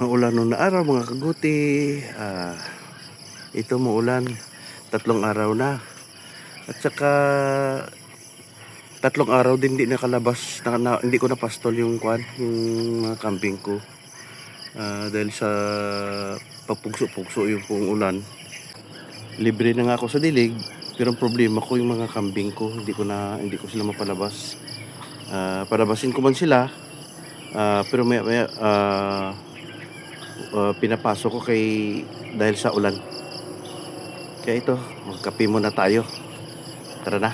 Maulan nung na araw mga kaguti. Ito maulan. 3 araw na. At saka 3 araw din hindi nakalabas. Hindi ko napastol yung mga kambing ko. Dahil sa papugso-pugso yung pong ulan. Libre na nga ako sa dilig. Pero ang problema ko yung mga kambing ko. Hindi ko sila mapalabas. Palabasin ko man sila. Pero maya pinapasok ko dahil sa ulan. Kaya ito, magkape muna tayo. Tara na.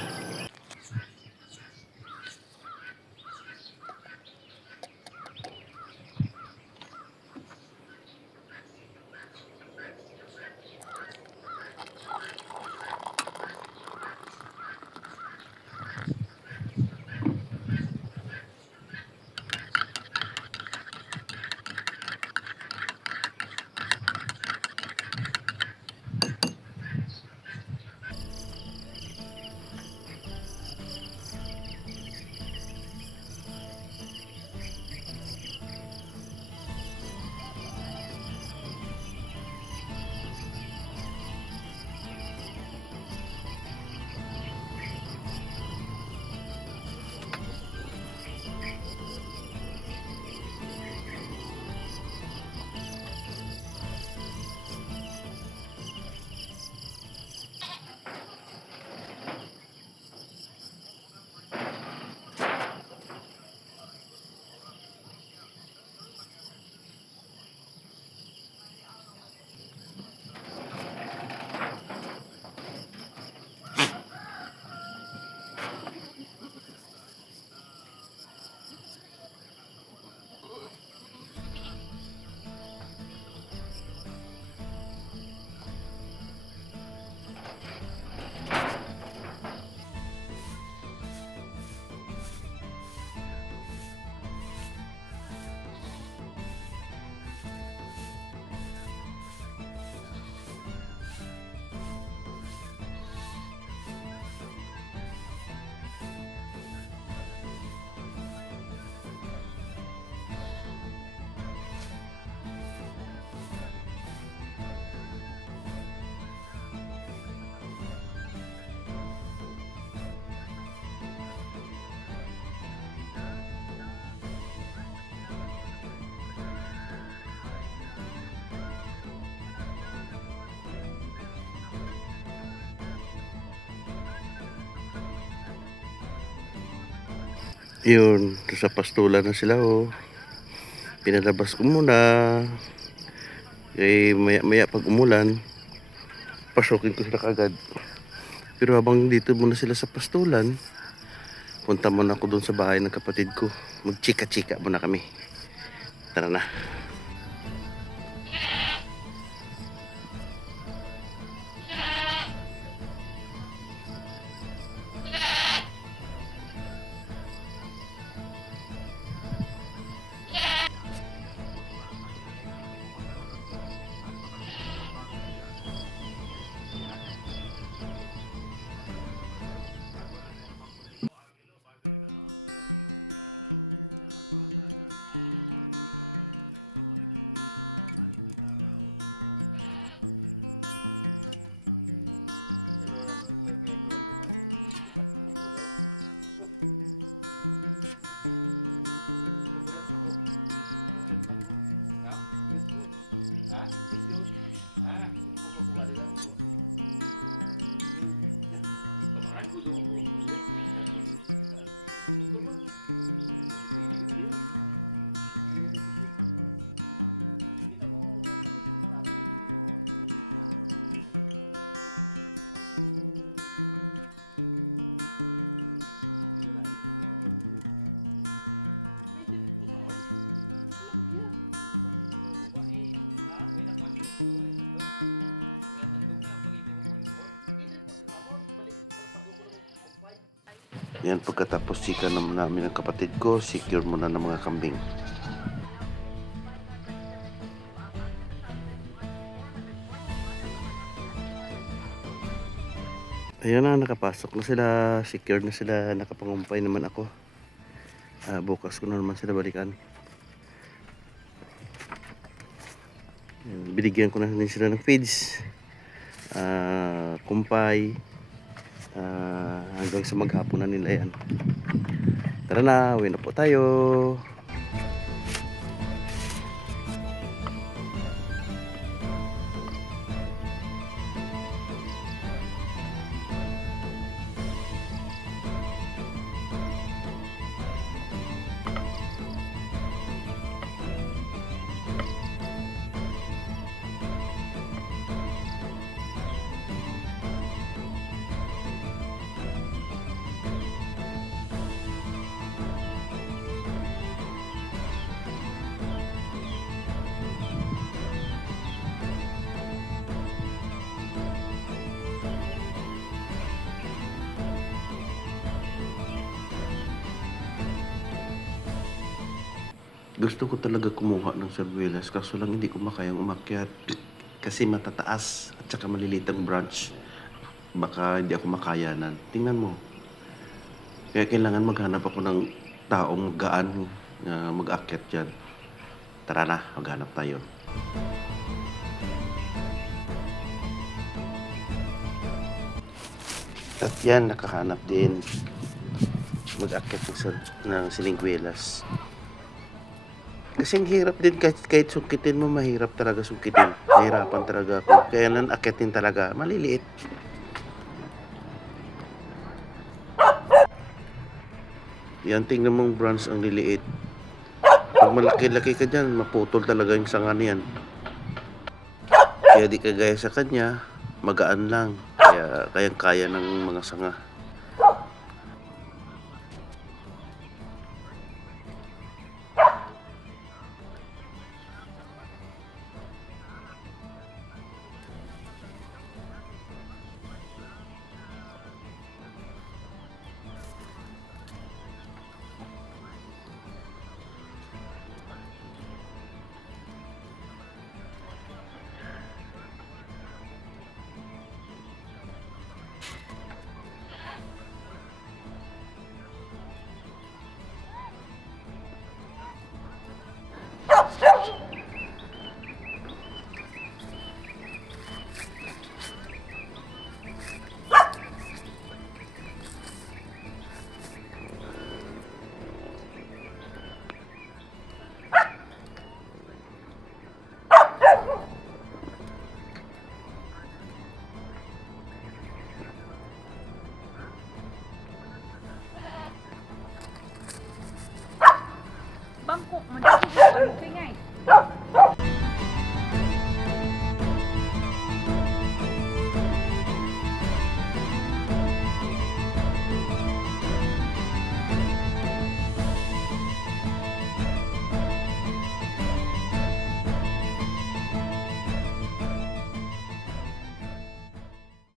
Yun, sa pastulan na sila Pinalabas ko muna. Maya pag umulan, pasukin ko sila kagad. Pero habang dito muna sila sa pastulan, punta muna ako doon sa bahay ng kapatid ko. Magchika-chika muna kami. Tara na. Yan, pagkatapos chika naman namin ng kapatid ko, secure muna ng mga kambing. Ayan na, nakapasok na sila, secure na sila, nakapangumpay naman ako. Bukas ko na naman sila balikan. Binigyan ko na din sila ng feeds, kumpay, hanggang sa maghapon na nila yan. Tara na, uwi na po tayo. Gusto ko talaga kumuha ng sardinas, kaso lang hindi ko makayang umakyat kasi matataas at saka maliliit ang branch. Baka hindi ako makayanan. Tingnan mo. Kaya kailangan maghanap ako ng taong gaan na mag-akyat dyan. Tara na, maghanap tayo. At yan, nakahanap din. Mag-akyat ng silingkwelas. Kasi ang hirap din, kahit sungkitin mo, mahirap talaga sungkitin. Nahirapan talaga ako. Kaya lang akyatin talaga, maliliit. Yan, tingnan mong branch ang liliit. Pag malaki-laki ka dyan, maputol talaga yung sanga niyan. Kaya di kagaya sa kanya, magaan lang. Kaya kayang-kaya ng mga sanga.